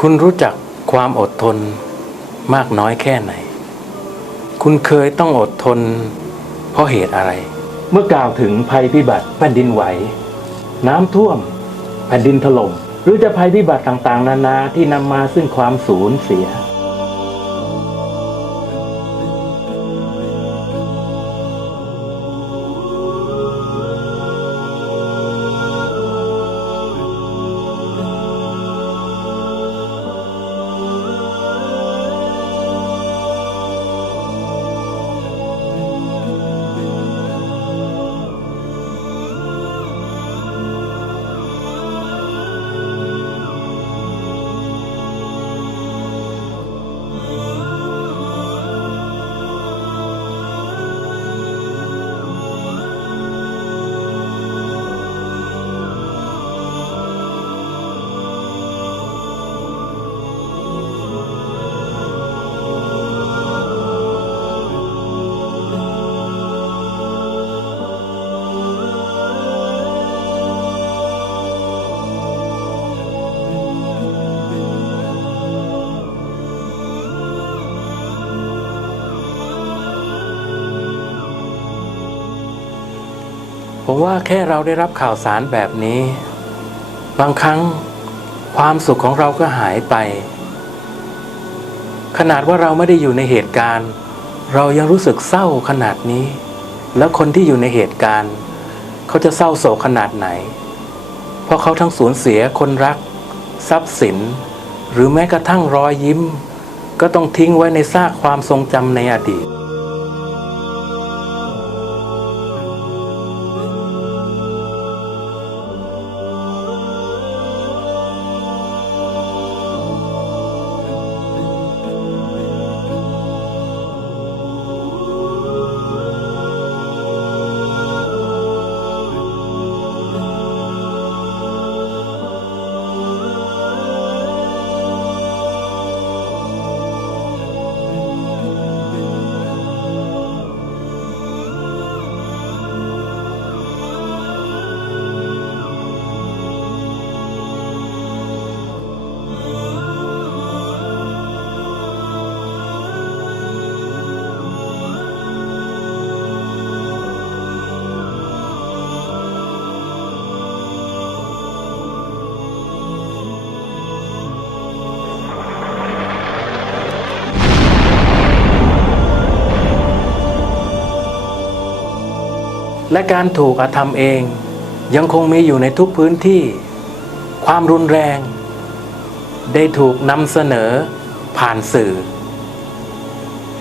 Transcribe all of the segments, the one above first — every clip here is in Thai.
คุณรู้จักความอดทนมากน้อยแค่ไหน คุณเคยต้องอดทน เพราะเหตุอะไร เมื่อกล่าวถึงภัยพิบัติแผ่นดินไหว น้ำท่วม แผ่นดินถล่ม หรือจะภัยพิบัติต่างๆ นานาที่นำมาซึ่งความสูญเสีย ผมว่าแค่เราได้รับข่าวสารแบบนี้ บางครั้งความสุขของเราก็หายไป ขนาดว่าเราไม่ได้อยู่ในเหตุการณ์ เรายังรู้สึกเศร้าขนาดนี้ แล้วคนที่อยู่ในเหตุการณ์ เขาจะเศร้าโศกขนาดไหน เพราะเขาทั้งสูญเสียคนรัก ทรัพย์สิน หรือแม้กระทั่งรอยยิ้ม ก็ต้องทิ้งไว้ในซากความทรงจำในอดีต และการถูกอธรรมเองยังคงมีอยู่ในทุกพื้นที่ ความรุนแรง ได้ถูกนำเสนอผ่านสื่อ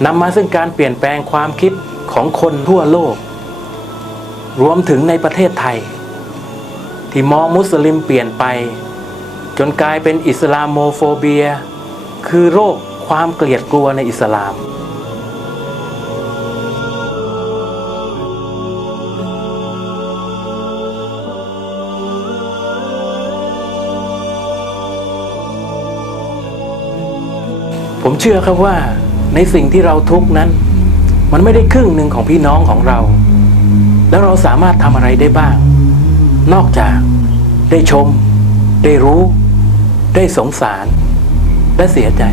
นำมาซึ่งการเปลี่ยนแปลงความคิดของคนทั่วโลก รวมถึงในประเทศไทย ที่มองมุสลิมเปลี่ยนไป จนกลายเป็นอิสลามโมโฟเบีย คือโรคความเกลียดกลัวในอิสลาม ผมเชื่อครับว่าในสิ่งที่เราทุกข์นั้น มันไม่ได้ครึ่งหนึ่งของพี่น้องของเรา แล้วเราสามารถทำอะไรได้บ้าง นอกจากได้ชม ได้รู้ ได้สงสาร และเสียใจ